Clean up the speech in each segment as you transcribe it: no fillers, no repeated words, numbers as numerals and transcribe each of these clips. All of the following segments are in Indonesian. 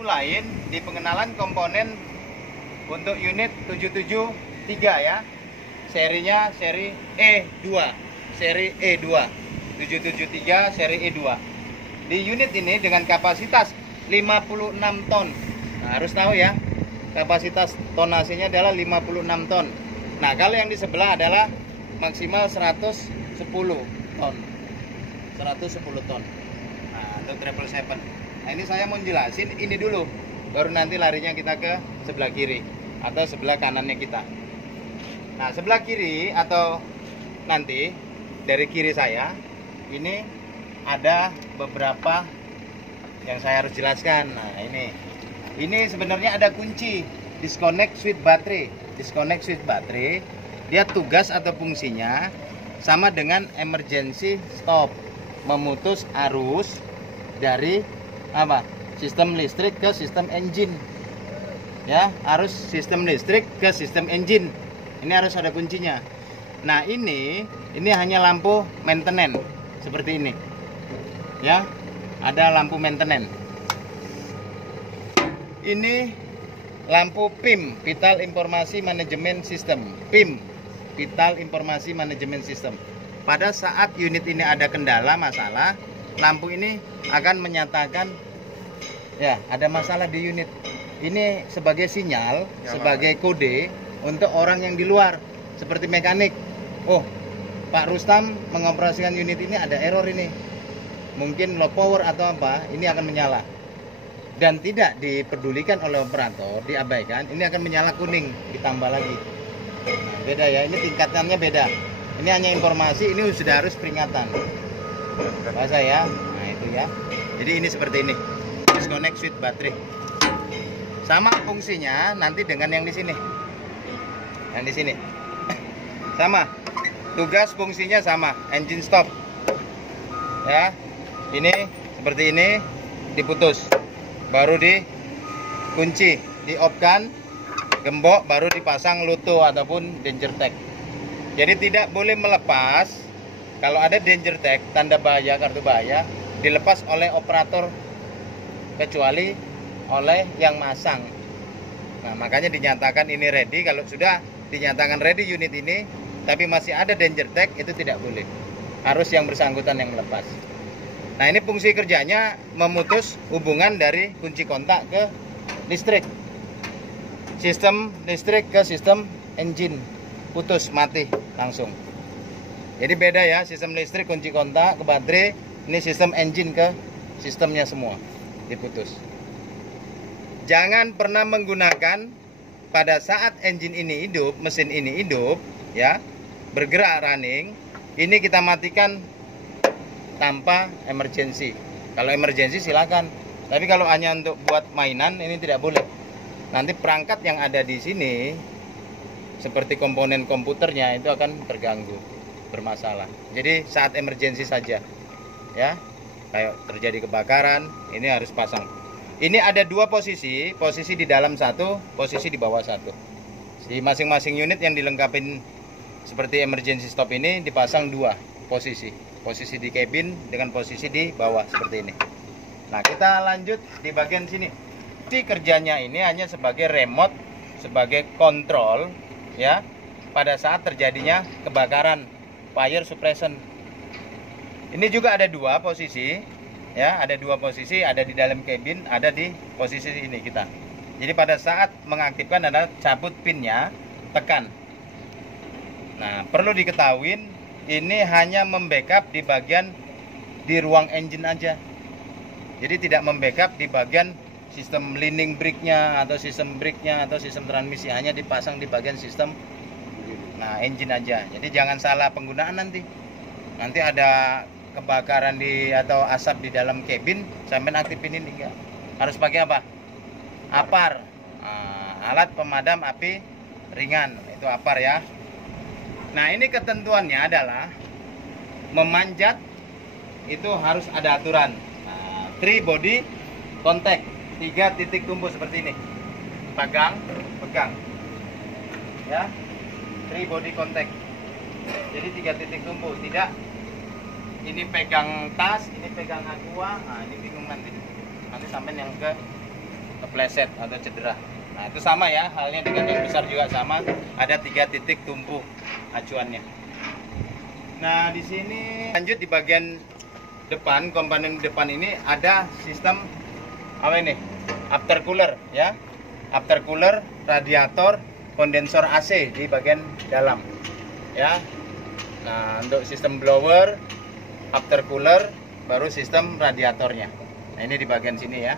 mulai di pengenalan komponen untuk unit 773 ya. Serinya seri E2. Seri E2. 773 seri E2. Di unit ini dengan kapasitas 56 ton. Nah, harus tahu ya, kapasitas tonasenya adalah 56 ton. Nah, kalau yang di sebelah adalah maksimal 110 ton. 110 ton. Nah, untuk 777. Nah, ini saya mau jelasin ini dulu, baru nanti larinya kita ke sebelah kiri atau sebelah kanannya kita. Nah, sebelah kiri atau nanti dari kiri saya ini ada beberapa yang saya harus jelaskan. Nah, ini sebenarnya ada kunci disconnect switch baterai. Disconnect switch baterai, dia tugas atau fungsinya sama dengan emergency stop, memutus arus dari apa? Sistem listrik ke sistem engine. Ya, arus sistem listrik ke sistem engine. Ini harus ada kuncinya. Nah, ini hanya lampu maintenance seperti ini. Ya, ada lampu maintenance. Ini lampu PIM, Vital Informasi Management System. PIM, Vital Informasi Management System. Pada saat unit ini ada kendala, masalah, lampu ini akan menyatakan ya ada masalah di unit. Ini sebagai sinyal, sebagai kode untuk orang yang di luar, seperti mekanik. Oh, Pak Rustam mengoperasikan unit ini ada error ini. Mungkin low power atau apa, ini akan menyala. Dan tidak dipedulikan oleh operator, diabaikan, ini akan menyala kuning, ditambah lagi. Nah, beda ya, ini tingkatannya beda. Ini hanya informasi, ini sudah harus peringatan. Bahasa ya. Nah, itu ya. Jadi ini seperti ini. Disconnect switch baterai. Sama fungsinya nanti dengan yang di sini. Yang di sini. Sama. Tugas fungsinya sama, engine stop. Ya. Ini seperti ini diputus. Baru dikunci, di-off-kan, gembok, baru dipasang luto ataupun danger tag. Jadi tidak boleh melepas. Kalau ada danger tag, tanda bahaya, kartu bahaya, dilepas oleh operator kecuali oleh yang masang. Nah, makanya dinyatakan ini ready. Kalau sudah dinyatakan ready unit ini, tapi masih ada danger tag, itu tidak boleh. Harus yang bersangkutan yang melepas. Nah, ini fungsi kerjanya memutus hubungan dari kunci kontak ke listrik. Sistem listrik ke sistem engine. Putus, mati langsung. Jadi beda ya, sistem listrik kunci kontak ke baterai, ini sistem engine ke sistemnya semua diputus. Jangan pernah menggunakan pada saat engine ini hidup, mesin ini hidup ya, bergerak running, ini kita matikan tanpa emergency. Kalau emergency silakan. Tapi kalau hanya untuk buat mainan ini tidak boleh. Nanti perangkat yang ada di sini seperti komponen komputernya itu akan terganggu, bermasalah. Jadi saat emergency saja. Ya. Kayak terjadi kebakaran, ini harus pasang. Ini ada dua posisi, posisi di dalam satu, posisi di bawah satu. Di masing-masing unit yang dilengkapi seperti emergency stop ini dipasang dua posisi. Posisi di cabin dengan posisi di bawah seperti ini. Nah, kita lanjut di bagian sini. Jadi kerjanya ini hanya sebagai remote, sebagai kontrol ya pada saat terjadinya kebakaran, fire suppression. Ini juga ada dua posisi ya, ada dua posisi, ada di dalam cabin, ada di posisi ini kita. Jadi pada saat mengaktifkan adalah cabut pinnya, tekan. Nah, perlu diketahui ini hanya membackup di bagian di ruang engine aja. Jadi tidak membackup di bagian sistem leaning brake-nya atau sistem brake-nya atau sistem transmisi, hanya dipasang di bagian sistem engine aja. Jadi jangan salah penggunaan nanti. Nanti ada kebakaran atau asap di dalam cabin sampai aktifin ini enggak. Harus pakai apa? APAR. Alat pemadam api ringan. Itu APAR ya. Nah, ini ketentuannya adalah memanjat itu harus ada aturan. Nah, 3 body contact, 3 titik tumpu seperti ini. Pegang. Ya. 3 body contact. Jadi 3 titik tumpu, tidak ini pegang tas, ini pegang aqua. Nah, ini bingung nanti. Nanti sampai yang ke kepleset atau cedera. Nah itu sama ya, halnya dengan yang besar juga sama, ada 3 titik tumpu acuannya. Nah di sini lanjut di bagian depan, komponen depan ini ada sistem apa ini? Aftercooler ya, aftercooler, radiator, kondensor AC di bagian dalam ya. Nah untuk sistem blower, aftercooler, baru sistem radiatornya. Nah ini di bagian sini ya.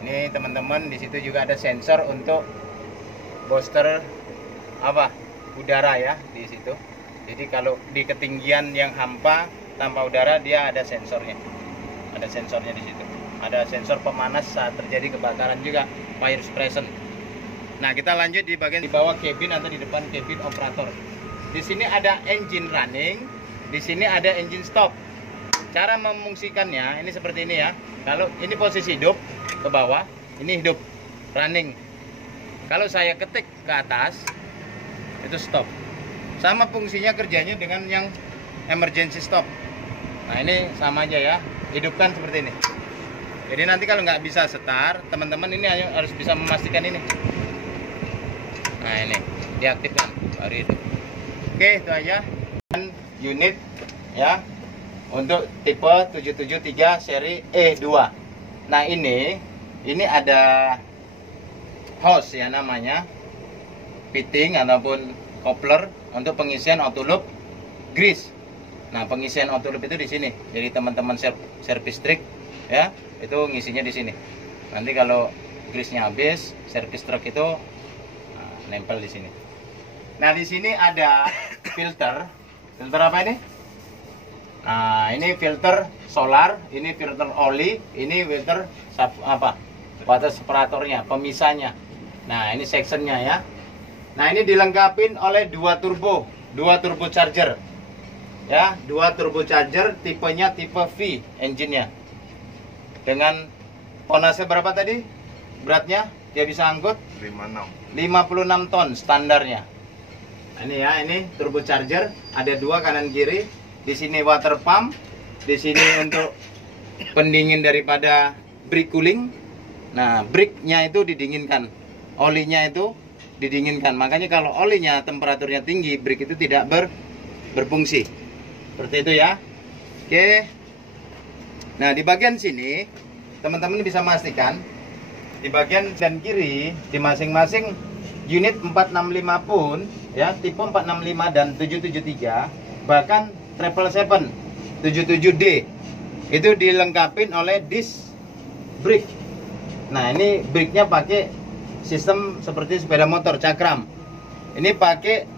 Ini teman-teman, di situ juga ada sensor untuk booster apa udara ya di situ. Jadi kalau di ketinggian yang hampa tanpa udara dia ada sensornya. Ada sensornya di situ. Ada sensor pemanas saat terjadi kebakaran juga, fire suppression. Nah kita lanjut di bagian di bawah cabin atau di depan cabin operator. Di sini ada engine running, di sini ada engine stop. Cara memfungsikannya ini seperti ini ya. Kalau ini posisi hidup ke bawah, ini hidup running. Kalau saya ketik ke atas, itu stop. Sama fungsinya kerjanya dengan yang emergency stop. Nah ini sama aja ya, hidupkan seperti ini. Jadi nanti kalau nggak bisa start, teman-teman ini harus bisa memastikan ini. Nah ini diaktifkan, baru hidup. Oke itu aja. Unit ya. Untuk tipe 773 seri E2. Nah ini ada hose ya namanya, fitting ataupun coupler untuk pengisian auto loop grease. Nah pengisian auto loop itu di sini. Jadi teman-teman servis truk ya itu ngisinya di sini. Nanti kalau grease-nya habis, servis truk itu nempel di sini. Nah di sini ada filter. Filter apa ini? Nah ini filter solar, ini filter oli, ini filter apa? Water separatornya, pemisahnya. Nah ini sectionnya ya. Nah ini dilengkapi oleh 2 turbo charger. Ya, 2 turbo charger, tipenya tipe V engine-nya. Dengan tonase berapa tadi? Beratnya dia bisa angkut 56 ton standarnya. Nah, ini ya, ini turbo charger, ada 2 kanan kiri. Di sini water pump, di sini untuk pendingin daripada brake cooling. Nah, brake-nya itu didinginkan, olinya itu didinginkan. Makanya kalau olinya temperaturnya tinggi, brake itu tidak berfungsi. Seperti itu ya. Oke. Nah, di bagian sini teman-teman bisa memastikan di bagian dan kiri di masing-masing unit 465 pun ya, tipe 465 dan 773, bahkan 777 77D itu dilengkapi oleh disc brake. Nah ini brake-nya pakai sistem seperti sepeda motor cakram. Ini pakai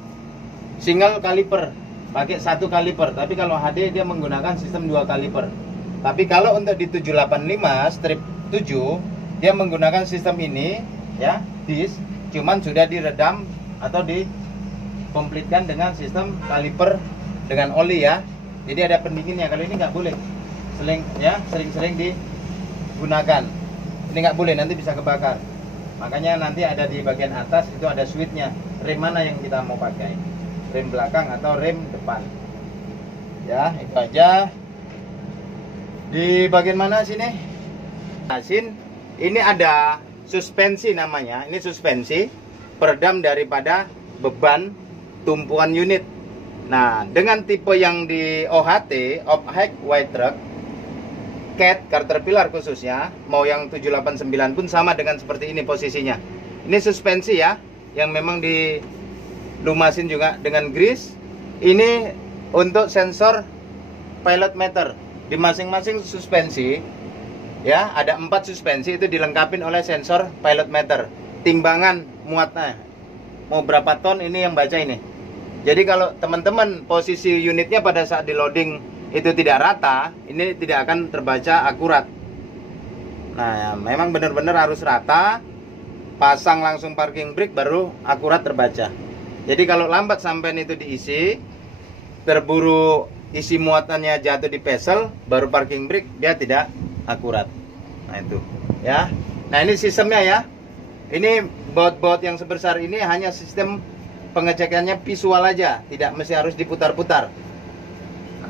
single kaliper, pakai 1 kaliper. Tapi kalau HD dia menggunakan sistem 2 kaliper. Tapi kalau untuk di 785 strip 7 dia menggunakan sistem ini ya, disc, cuman sudah diredam atau dikomplitkan dengan sistem kaliper dengan oli ya. Jadi ada pendinginnya. Kalau ini nggak boleh sering-sering digunakan. Ini nggak boleh, nanti bisa kebakar. Makanya nanti ada di bagian atas itu ada switchnya, rem mana yang kita mau pakai, rem belakang atau rem depan ya. Itu aja. Di bagian mana sini? Asin. Ini ada suspensi namanya. Ini suspensi peredam daripada beban tumpuan unit. Nah, dengan tipe yang di OHT, Off-Hike White Truck, Cat, Caterpillar khususnya, mau yang 789 pun sama dengan seperti ini posisinya. Ini suspensi ya, yang memang dilumasin juga dengan grease. Ini untuk sensor pilot meter. Di masing-masing suspensi, ya, ada 4 suspensi itu dilengkapi oleh sensor pilot meter. Timbangan muatnya, mau berapa ton ini yang baca ini. Jadi kalau teman-teman posisi unitnya pada saat di loading itu tidak rata, ini tidak akan terbaca akurat. Nah, memang benar-benar harus rata, pasang langsung parking brake baru akurat terbaca. Jadi kalau lambat sampai itu diisi, terburu isi muatannya jatuh di pesel, baru parking brake, dia tidak akurat. Nah itu ya. Nah ini sistemnya ya. Ini baut-baut yang sebesar ini hanya sistem pengecekannya visual aja, tidak mesti harus diputar-putar.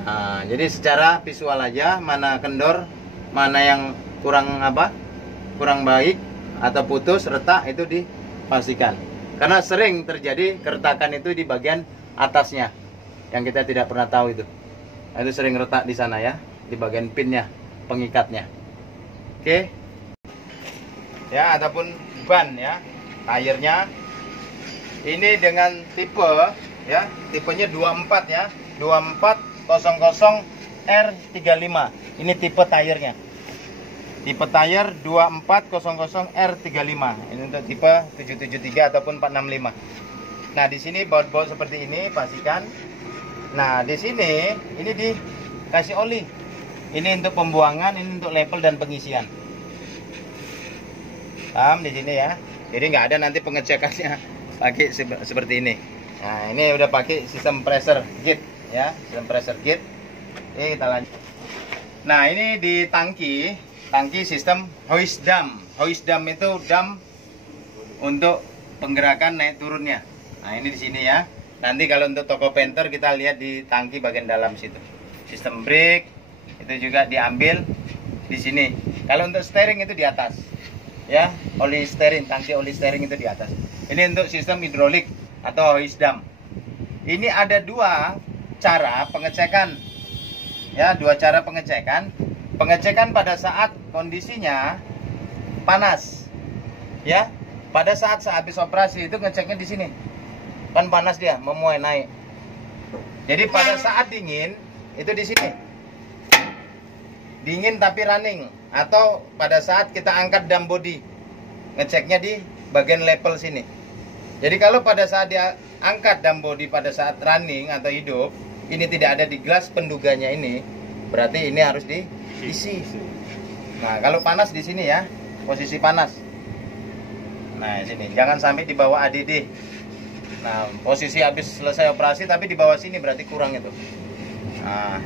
Nah, jadi secara visual aja mana kendor, mana yang kurang baik, atau putus, retak, itu dipastikan. Karena sering terjadi keretakan itu di bagian atasnya yang kita tidak pernah tahu itu. Itu sering retak di sana ya, di bagian pinnya, pengikatnya. Oke. Ya, ataupun ban ya, tayernya. Ini dengan tipe ya, tipenya 24 ya, 2400 R35. Ini tipe tayernya. Tipe tayar 2400 R35. Ini untuk tipe 773 ataupun 465. Nah, di sini baut-baut seperti ini pastikan. Nah, di sini ini dikasih oli. Ini untuk pembuangan, ini untuk level dan pengisian. Paham di sini ya. Jadi nggak ada nanti pengecekannya pakai seperti ini. Nah, ini udah pakai sistem pressure gate ya, sistem pressure gate. Ini kita lanjut. Nah, ini di tangki sistem hoist dam. Hoist dam itu dam untuk penggerakan naik turunnya. Nah, ini di sini ya. Nanti kalau untuk toko painter kita lihat di tangki bagian dalam situ. Sistem brake itu juga diambil di sini. Kalau untuk steering itu di atas. Ya, oli steering, tangki oli steering itu di atas. Ini untuk sistem hidrolik atau hoist dam. Ini ada dua cara pengecekan. Ya, dua cara pengecekan. Pengecekan pada saat kondisinya panas. Ya, pada saat sehabis operasi itu ngeceknya di sini. Kan panas dia, memuai naik. Jadi pada saat dingin itu di sini. Dingin tapi running, atau pada saat kita angkat dam body, ngeceknya di bagian level sini. Jadi kalau pada saat dia angkat dam body pada saat running atau hidup, ini tidak ada di gelas penduganya ini, berarti ini harus diisi. Nah, kalau panas di sini ya, posisi panas. Nah, di sini jangan sampai di bawah ADD. Nah, posisi habis selesai operasi tapi di bawah sini berarti kurang itu. Nah,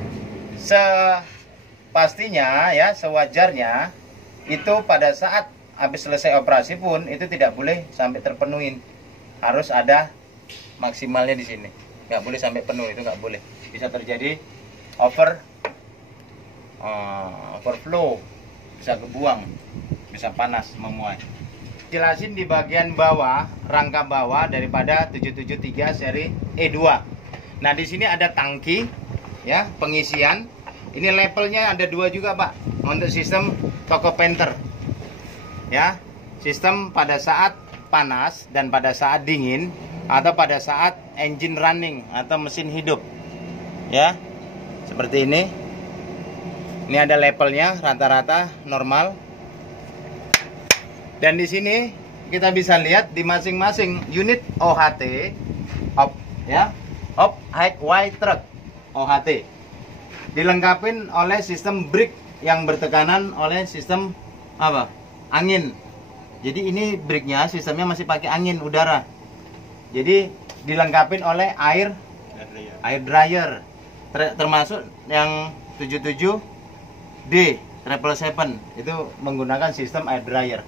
pastinya ya, sewajarnya itu pada saat habis selesai operasi pun itu tidak boleh sampai terpenuhin. Harus ada maksimalnya di sini. Nggak boleh sampai penuh, itu nggak boleh. Bisa terjadi overflow, bisa kebuang, bisa panas, memuai. Jelasin di bagian bawah, rangka bawah daripada 773 seri E2. Nah, di sini ada tangki ya, pengisian. Ini levelnya ada dua juga, Pak, untuk sistem toko painter. Ya, sistem pada saat panas dan pada saat dingin, atau pada saat engine running atau mesin hidup. Ya, seperti ini. Ini ada levelnya, rata-rata normal. Dan di sini kita bisa lihat di masing-masing unit OHT, high wide truck OHT, dilengkapi oleh sistem brake yang bertekanan oleh sistem apa? Angin. Jadi ini brake-nya sistemnya masih pakai angin udara. Jadi dilengkapi oleh air dryer, termasuk yang 77D 777 itu menggunakan sistem air dryer.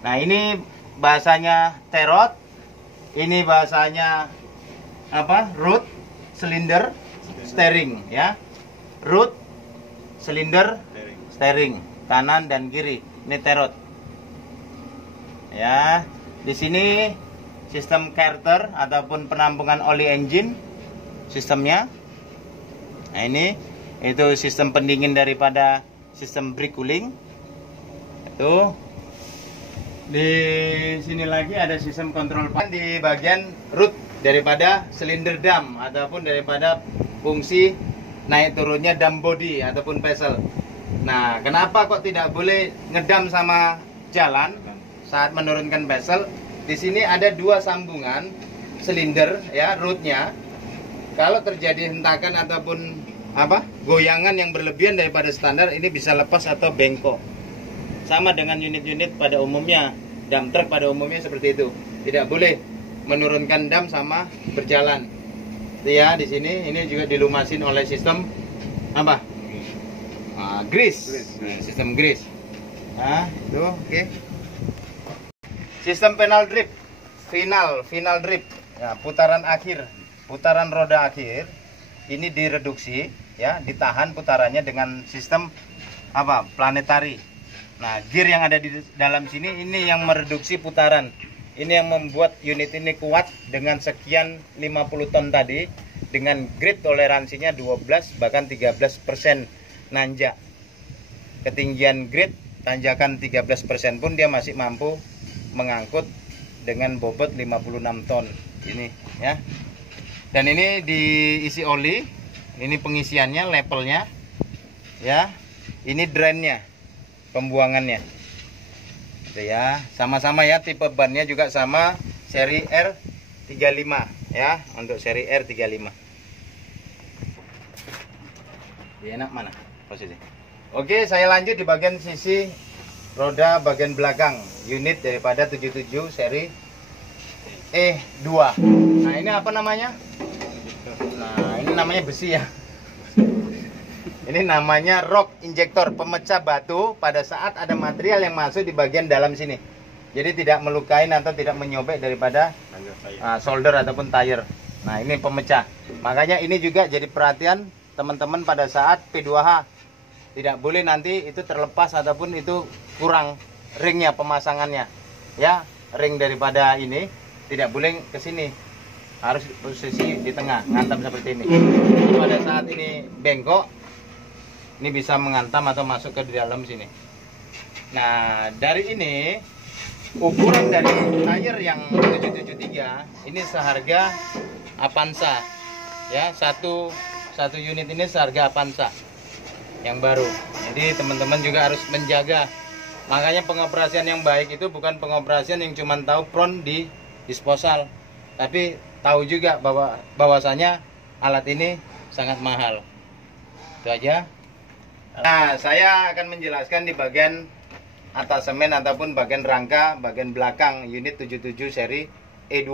Nah, ini bahasanya Terot, ini bahasanya apa? Root, silinder, steering ya. Root, silinder, steering, kanan dan kiri. Ini Terot. Ya, di sini sistem carter ataupun penampungan oli engine sistemnya. Nah, ini itu sistem pendingin daripada sistem brake cooling. Itu di sini lagi ada sistem kontrol di bagian root daripada silinder dam ataupun daripada fungsi naik turunnya dam body ataupun vessel. Nah, kenapa kok tidak boleh ngedam sama jalan saat menurunkan vessel? Di sini ada dua sambungan silinder ya, rootnya. Kalau terjadi hentakan ataupun apa goyangan yang berlebihan daripada standar, ini bisa lepas atau bengkok. Sama dengan unit-unit pada umumnya, dam truk pada umumnya seperti itu. Tidak boleh menurunkan dam sama berjalan. Ya, di sini ini juga dilumasin oleh sistem apa? Grease. Sistem grease. Nah, itu oke. Sistem penal drift. Final drift. Ya, putaran akhir, putaran roda akhir. Ini direduksi ya, ditahan putarannya dengan sistem apa? Planetary. Nah, gear yang ada di dalam sini ini yang mereduksi putaran. Ini yang membuat unit ini kuat dengan sekian 50 ton tadi, dengan grade toleransinya 12 bahkan 13% nanjak. Ketinggian grade tanjakan 13% pun dia masih mampu mengangkut dengan bobot 56 ton ini ya. Dan ini diisi oli. Ini pengisiannya, levelnya ya. Ini drainnya, pembuangannya. Itu ya, sama-sama ya, tipe bannya juga sama, seri R35 ya, untuk seri R35. Ya, enak mana posisi. Oke, saya lanjut di bagian sisi roda bagian belakang unit daripada 77 seri E2. Nah, ini apa namanya? Nah, ini namanya besi ya. Ini namanya rock injektor, pemecah batu pada saat ada material yang masuk di bagian dalam sini. Jadi tidak melukai atau tidak menyobek daripada solder ataupun tire. Nah, ini pemecah. Makanya ini juga jadi perhatian teman-teman pada saat P2H. Tidak boleh nanti itu terlepas ataupun itu kurang ringnya, pemasangannya. Ya, ring daripada ini tidak boleh ke sini. Harus posisi di tengah, ngantam seperti ini. Jadi pada saat ini bengkok, ini bisa mengantam atau masuk ke dalam sini. Nah, dari ini ukuran dari tire yang 773 ini seharga Avanza ya, satu unit ini seharga Avanza yang baru. Jadi teman-teman juga harus menjaga. Makanya pengoperasian yang baik itu bukan pengoperasian yang cuma tahu front di disposal, tapi tahu juga bahwasanya alat ini sangat mahal. Itu aja. Nah, saya akan menjelaskan di bagian atasemen ataupun bagian rangka bagian belakang unit 77 seri E2.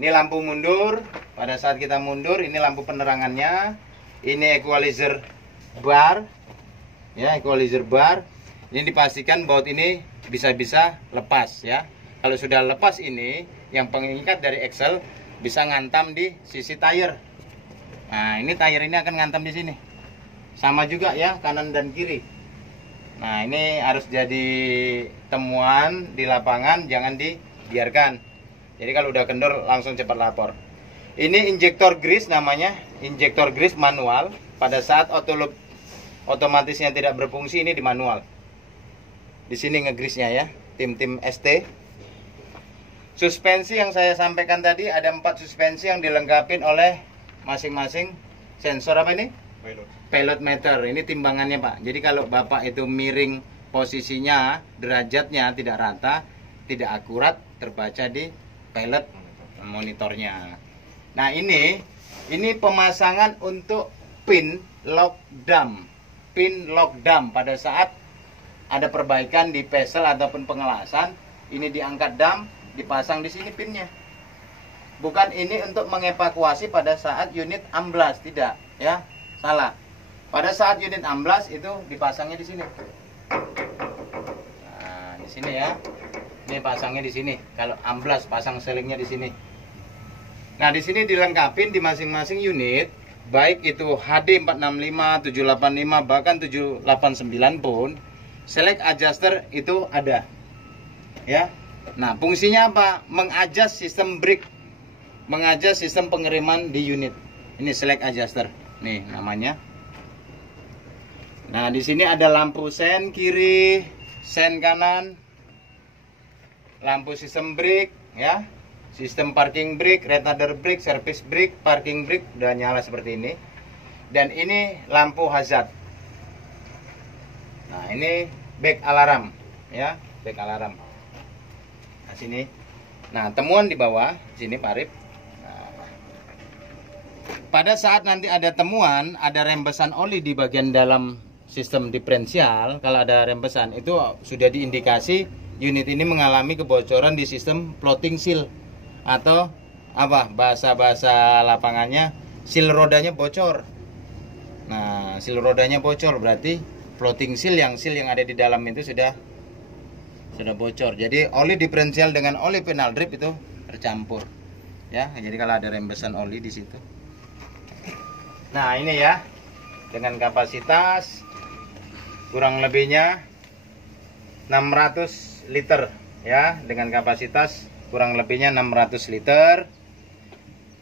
Ini lampu mundur. Pada saat kita mundur, ini lampu penerangannya. Ini equalizer bar. Ya, equalizer bar. Ini dipastikan baut ini bisa-bisa lepas ya. Kalau sudah lepas ini, yang pengikat dari axle bisa ngantam di sisi tire. Nah, ini tire ini akan ngantam di sini. Sama juga ya, kanan dan kiri. Nah, ini harus jadi temuan di lapangan, jangan dibiarkan. Jadi kalau udah kendor langsung cepat lapor. Ini injektor grease namanya, injektor grease manual. Pada saat otomatisnya tidak berfungsi, ini di manual. Di sini ngegrease-nya ya, tim-tim ST. Suspensi yang saya sampaikan tadi ada 4 suspensi yang dilengkapi oleh masing-masing sensor apa ini? Pilot meter. Ini timbangannya Pak. Jadi kalau Bapak itu miring posisinya, derajatnya tidak rata, tidak akurat, terbaca di pilot monitornya. Nah, ini pemasangan untuk pin lock dump. Pin lock dump pada saat ada perbaikan di bezel ataupun pengelasan, ini diangkat dump, dipasang di sini pinnya. Bukan ini untuk mengevakuasi pada saat unit amblas, tidak ya. Salah. Pada saat unit amblas itu dipasangnya di sini. Nah, di sini ya. Ini pasangnya di sini. Kalau amblas pasang selingnya di sini. Nah, di sini dilengkapi di masing-masing unit, baik itu HD 465, 785 bahkan 789 pun select adjuster itu ada. Ya. Nah, fungsinya apa? Mengadjust sistem brake. Mengadjust sistem pengereman di unit. Ini select adjuster. Nih namanya. Nah, di sini ada lampu sen kiri, sen kanan, lampu sistem brake, ya, sistem parking brake, retarder brake, service brake, parking brake udah nyala seperti ini. Dan ini lampu hazard. Nah, ini back alarm, ya, back alarm. Nah, sini. Nah, temuan di bawah, sini Pak Arif. Pada saat nanti ada temuan, ada rembesan oli di bagian dalam sistem diferensial. Kalau ada rembesan, itu sudah diindikasi unit ini mengalami kebocoran di sistem floating seal. Atau apa, bahasa lapangannya, seal rodanya bocor. Nah, seal rodanya bocor berarti floating seal yang ada di dalam itu sudah bocor. Jadi oli diferensial dengan oli penal drip itu tercampur. Ya, jadi kalau ada rembesan oli di situ. Nah, ini ya, dengan kapasitas kurang lebihnya 600 liter ya, dengan kapasitas kurang lebihnya 600 liter.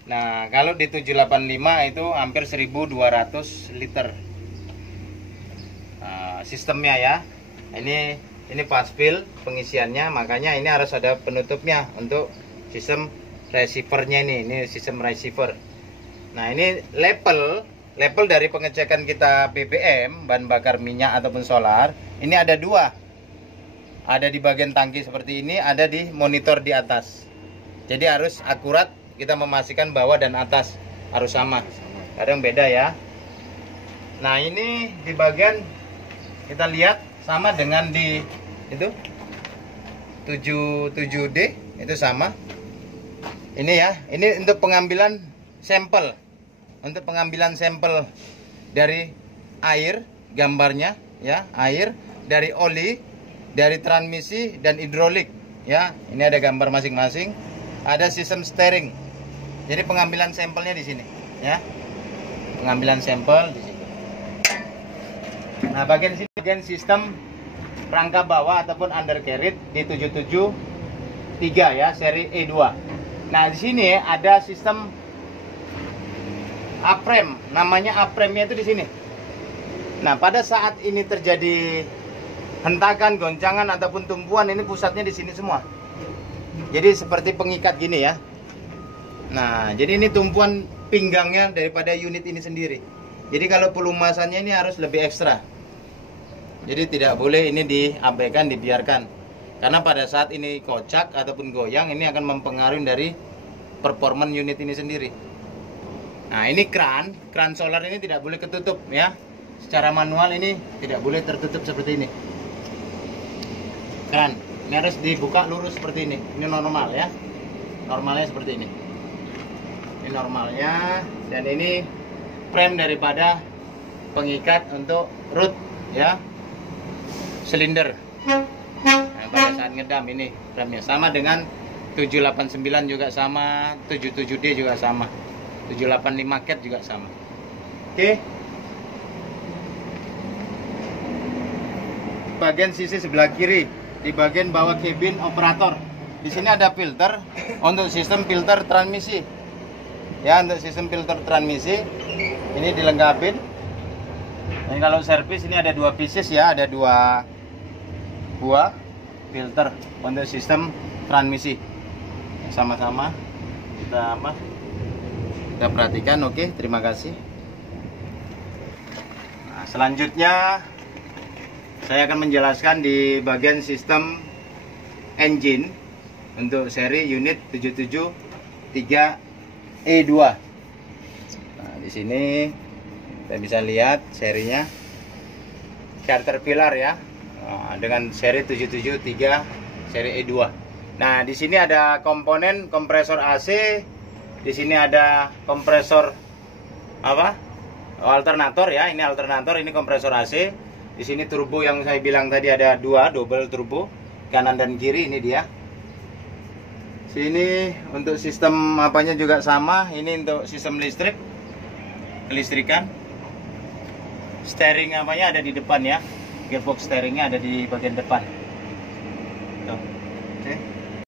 Nah, kalau di 785 itu hampir 1200 liter. Nah, sistemnya ya. Ini fast fill pengisiannya, makanya ini harus ada penutupnya untuk sistem receivernya ini sistem receiver. Nah, ini level dari pengecekan kita BBM, bahan bakar minyak ataupun solar, ini ada dua. Ada di bagian tangki seperti ini, ada di monitor di atas. Jadi harus akurat kita memastikan bawah dan atas harus sama. Kadang beda ya. Nah, ini di bagian kita lihat sama dengan di itu 77D itu sama. Ini ya, ini untuk pengambilan sampel. Untuk pengambilan sampel dari air, gambarnya ya, air, dari oli, dari transmisi dan hidrolik ya. Ini ada gambar masing-masing. Ada sistem steering. Jadi pengambilan sampelnya di sini ya. Pengambilan sampel di sini. Nah, bagian sini bagian sistem rangka bawah ataupun undercarriage di 773 ya, seri E2. Nah, di sini ada sistem A-frame, namanya A-frame-nya itu di sini. Nah, pada saat ini terjadi hentakan, goncangan ataupun tumpuan, ini pusatnya di sini semua. Jadi seperti pengikat gini ya. Nah, jadi ini tumpuan pinggangnya daripada unit ini sendiri. Jadi kalau pelumasannya ini harus lebih ekstra. Jadi tidak boleh ini diabaikan, dibiarkan. Karena pada saat ini kocak ataupun goyang, ini akan mempengaruhi dari performa unit ini sendiri. Nah, ini kran solar ini tidak boleh ketutup ya. Secara manual ini tidak boleh tertutup seperti ini. Kran ini harus dibuka lurus seperti ini. Ini normal ya. Normalnya seperti ini. Ini normalnya, dan ini frame daripada pengikat untuk root ya. Silinder. Nah, pada saat ngedam ini frame-nya sama dengan 789 juga sama, 77D juga sama, 785 cat juga sama. Oke. Bagian sisi sebelah kiri, di bagian bawah cabin operator. Di sini ada filter untuk sistem filter transmisi. Ya, untuk sistem filter transmisi ini dilengkapi. Ini kalau servis ini ada dua pieces ya, ada dua buah filter untuk sistem transmisi. Sama-sama kita perhatikan. Oke, terima kasih. Nah, selanjutnya saya akan menjelaskan di bagian sistem engine untuk seri unit 773E2. Nah, di sini kita bisa lihat serinya Caterpillar ya. Nah, dengan seri 773 seri E2. Nah, di sini ada komponen kompresor AC. Di sini ada kompresor apa? Alternator ya. Ini alternator, ini kompresor AC. Di sini turbo yang saya bilang tadi ada dua, double turbo, kanan dan kiri, ini dia. Sini untuk sistem apanya juga sama. Ini untuk sistem listrik, kelistrikan. Steering apanya ada di depan ya. Gearbox steeringnya ada di bagian depan.